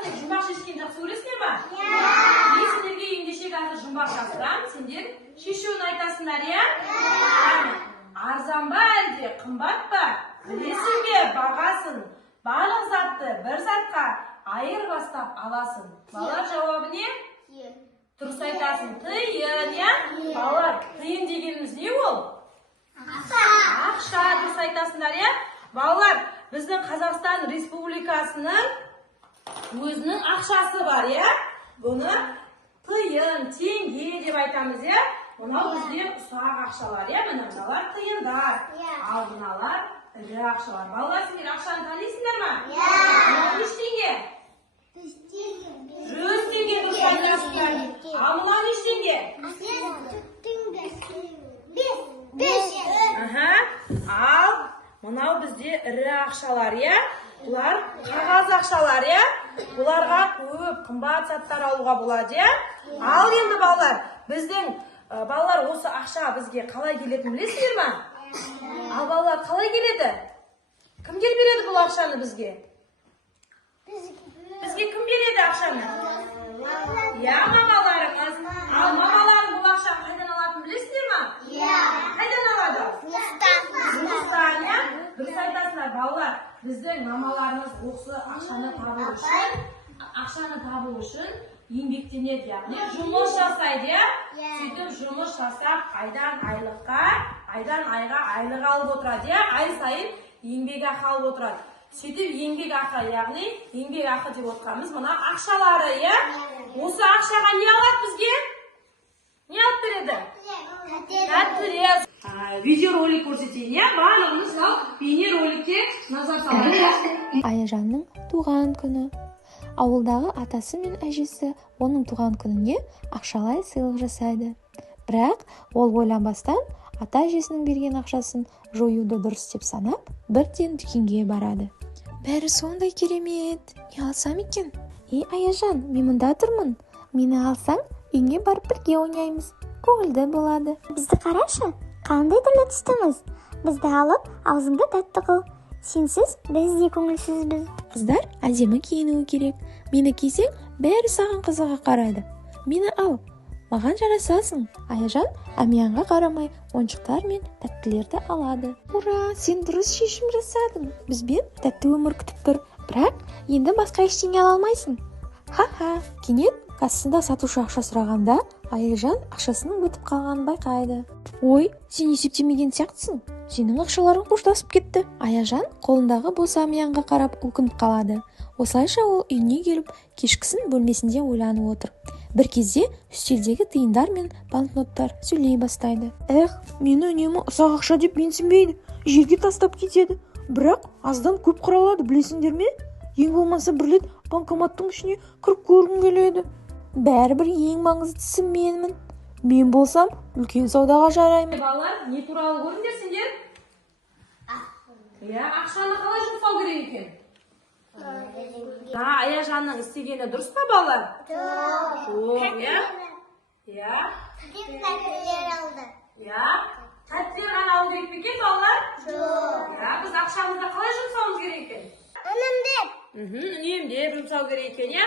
сендер жұмбақ шешкен жақсы көресіңдер ма? Мен сендерге ендеше қазір жұмбақ шаштырам. Сендер шешуін айтасыңдар, иә? Арзан ба әлде қымбат па? Білесің бе бағасын? Барлық затты бір затқа айырбастап аласың. Балалар жауабы не? Дұрыс айтасың. Тиын, иә? Балалар, тиын дегеніміз не ол? Ақша. Дұрыс айтасыңдар, иә? Балалар, біздің Қазақстан Республикасының өзінің ақшасы бар, иә? Бұны тиын, теңге деп айтамыз, иә? Мынау бізде ұсақ ақшалар, иә? Мыналар тиындар. Ал мыналар ірі ақшалар. Балалар, сендер ақшаны танисыңдар ма? Неше теңге? 100 теңге дұрыс айтасыңдар. Ал мынау неше теңге? 5. Ал мынау бізде ірі ақшалар, иә? Бұлар қағаз ақшалар, иә? Бұларға көп қымбат заттар алуға болады, иә? Ал енді балалар, біздің балалар осы ақша бізге қалай келетінін білесіңдер ма? Ал балалар қалай келеді? Кімдер береді бұл ақшаны бізге? Бізге кім береді ақшаны? Иә, мамаларымыз. Ал мамаларың бұл ақшаны қайдан алатынын білесіңдер ма? Қайдан алады? Жұмыстан, иә? Дұрыс айтасыңдар, балалар. Біздің мамаларымыз осы ақшаны табу үшін еңбектенеді, яғни жұмыс жасайды, иә? Сөйтіп жұмыс жасап, айдан айға айлық алып отырады, иә? Ай сайын еңбек ақы алып отырады. Сөйтіп еңбек ақы, яғни еңбек ақы деп отырғанымыз мына ақшалары, иә? Осы ақшаға не алады бізге? Не алып береді? Тәттірес. Видеоролик көрсетейін, иә? Барлығымыз бейне роликке назар салайық. Аяжанның туған күні. Ауылдағы атасы мен әжесі оның туған күніне ақшалай сыйлық жасайды. Бірақ ол ойланбастан ата-әжесінің берген ақшасын жоюды дұрыс деп санап, бірден дүкенге барады. Бәрі сондай керемет. Не алсам екен? Аяжан, мен мұнда тұрмын. Мені алсаң, үйге барып бірге ойнаймыз. Көңілді болады. Бізді қарашы, қандай түрлі түстіміз. Бізді алып, аузыңды тәтті қыл. Сенсіз біз де көңілсізбіз. Қыздар әдемі киінуі керек. Мені кисең, бәрі саған қызыға қарайды. Мені ал, маған жарасасың. Аяжан әмиянға қарамай ойыншықтар мен тәттілерді алады. Ура, сен дұрыс шешім жасадың. Бізбен тәтті өмір күтіп тұр. Бірақ енді басқа ештеңе ала алмайсың. Ха-ха, кенет кассада сатушы ақша сұрағанда, Аяжан ақшасының өтіп қалғанын байқайды. Ой, сен есептемеген сияқтысың. Сенің ақшаларың қоштасып кетті. Аяжан қолындағы бос әмиянға қарап өкініп қалады. Осылайша ол үйіне келіп, кешкісін бөлмесінде ойланып отыр. Бір кезде үстелдегі тиындар мен банкноттар сөйлей бастайды. Мені үнемі ұсақ ақша деп менсінбейді. Жерге тастап кетеді. Бірақ аздан көп құралады, білесіңдер ме? Ең болмаса бір рет банкоматтың ішіне кіріп көргім келеді. Бәрібір ең маңыздысы менмін. Мен болсам, үлкен саудаға жараймын. Балалар, не туралы көріңдер сендер? Ақшаны қалай жұмсау керек екен? Аяжанның істегені дұрыс па, балалар? Жоқ, иә? Тәттілер ғана алу керек екен, балалар? Жоқ. Біз ақшамызды қалай жұмсауымыз керек екен? Үнемдеп жұмсау керек екен, иә?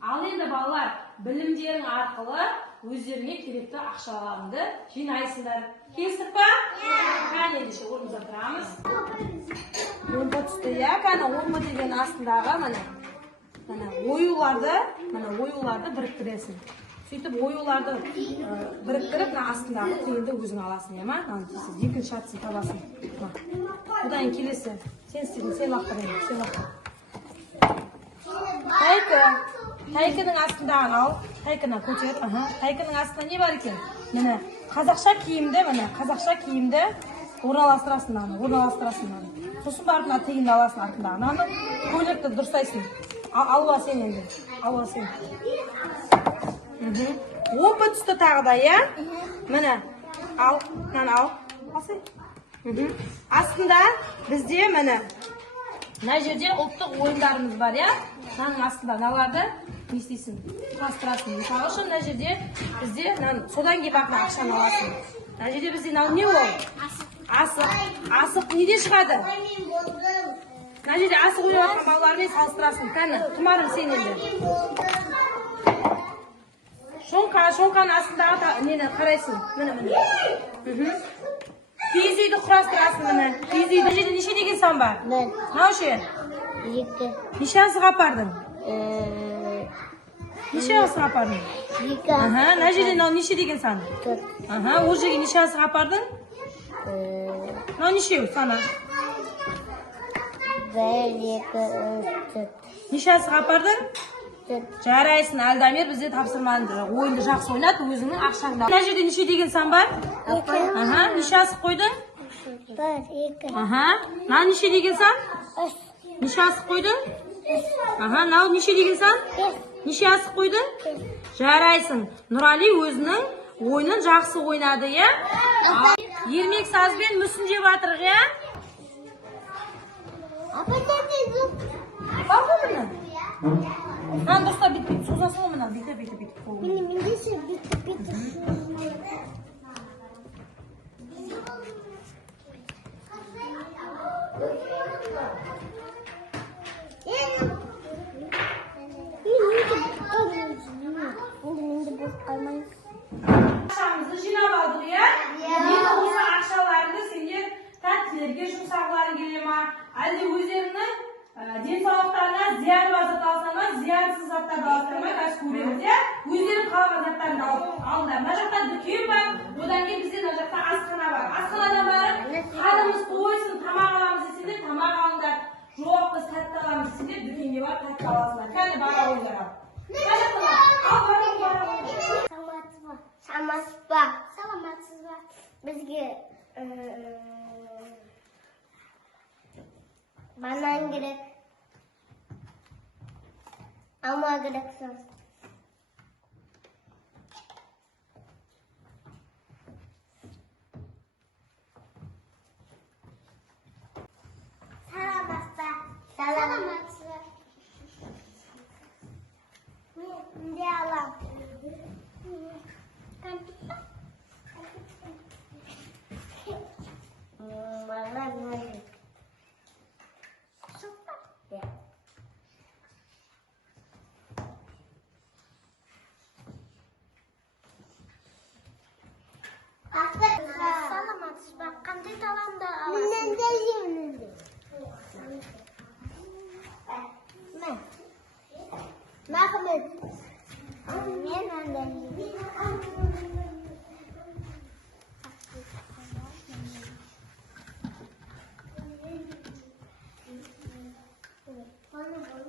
Ал енді балалар, білімдерің арқылы өздеріңе керекті ақшаларыңды жинайсыңдар. Келістік па? Кәне ендеше орнымызда тұрамыз. Омба түсті, иә? Кәне омба деген астындағы оюларды біріктіресің. Сөйтіп оюларды біріктіріп, астындағы тиынды өзің аласың, иә ма? Екінші атысын табасың. Бұдан келесі. Сен істедің, сен лақтырайын, сен лақтыр. Тайкының астындағын ал. Тайкына көтер. Тайкының астында не бар екен? Міне, қазақша киімді орналастырасың. Сосын барып тиынды аласың артындағы. Көйлекті дұрыстайсың. Алуа сен енді. Омба түсті тағы да, иә? Міне, ал. Астында бізде міне, мына жерде ұлттық ойындарымыз бар, иә? Мынаның астында мыналарды не істейсің? Құрастырасың. Мысалы үшін мына жерде бізде содан кейін барып ақшаны аласың. Мына жерде бізде не ол? Асық неден шығады? Мына жерде асық ойнап жатқан балалармен салыстырасың. Кәні, тұмарым сен енді. Шоңқаның астындағы нені қарайсың. Міне. Киіз үйді құрастырасың, міне. Киіз үйді жерде неше деген сан бар? Мынау ше? 2. Неше асық апардың? Неше асық апардың? 2. Мына жерде неше деген сан? 4. Ол жерге неше асық апардың? Мынау неше саны? 1, 2, 3, 4. Неше асық апардың? 4. Жарайсың, Әлдамир бізде тапсырманды. Ойынды жақсы ойнат, өзіңнің ақшаңды. Мына жерде неше деген сан бар? 2. Неше асық қойдың? 1, 2. Мынау неше деген сан? 3. Неше асық қойдың? Мынау неше деген сан? 5. Неше асық қойдың? Жарайсың. Нұрали өзінің ойынын жақсы ойнады, е? Ермек сазбен мүсін жеп жатырық, е? Бақы мұны? Мынаны дұрыста бүйтіп созасың ғой, мына бүйтіп қолын. Менде ше бүйтіп. Ақшамызды жинап алдық, е? Енді осы ақшаларды сендер тәттілерге жұмсағыларың келе ма? Әлде өздерінің денсаулықтарына зияны бар зат алсаңдар ма, зиянсыз заттарды алсаңдар ма? Қазір көреміз, е? Өздері қалған заттарды алыңдар. Мына жақта дүкен бар, одан кейін бізде мына жақта асхана бар. Асханадан барып, қарнымыз тойсын, тамақ аламыз десеңдер, тамақ алыңдар. Жоқ, біз тәтті аламыз десеңдер, дүкенге барып тәтті аласыңдар. Кәне бара ойындар ал. Саламатсыз ба? Бізге банан керек. Алма керек. Саламатсыз ба? Ne alam? Mana ni? Super. Ya. Salamat bak kanti talanda alas. Nende. Men. Mahmud. Men nende. Salamat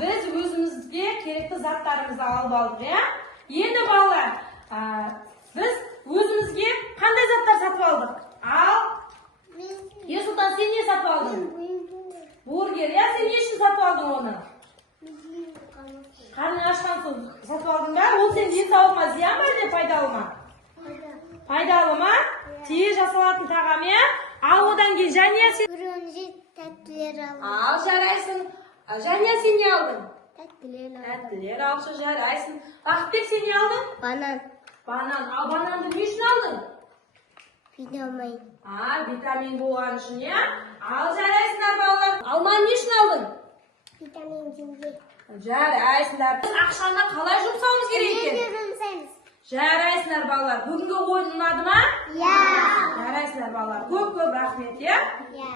Biz özümüzge gerekli zatlarımızı alып алдық, ya? Енді балалар, biz özümüzge қандай заттар сатып алдық? Ал, Ерсұлтан, сен не сатып алдың? Бургер, я? Сен не үшін сатып алдың оны? Қарның ашқан соң сатып алдың ба? Ол сен денсаулығыңа зиян ба әлде пайдалы ма? Пайдалы ма? Тез жасалатын тағам, ya? Ал одан кейін Жәния сен? Тәттілер алдым. Ал, жарайсың. Жәния сен не алдың? Тәттілер алдым. Тәттілер алшы, жарайсың. Бақытбек сен не алдың? Банан. Банан. Ал бананды не үшін алдың? Витамин. Витамин болған үшін, ya? Ал, жарайсыңдар балалар. Алманы не үшін алдың? Vitamin C. Жарайсыңдар. Біз ақшаны қалай жұмсауымыз керек екен? Жарайсыңдар балалар. Бүгінгі ойын ұнады ма? Я. Жарайсыңдар балалар. Көп рахмет, ya? Я.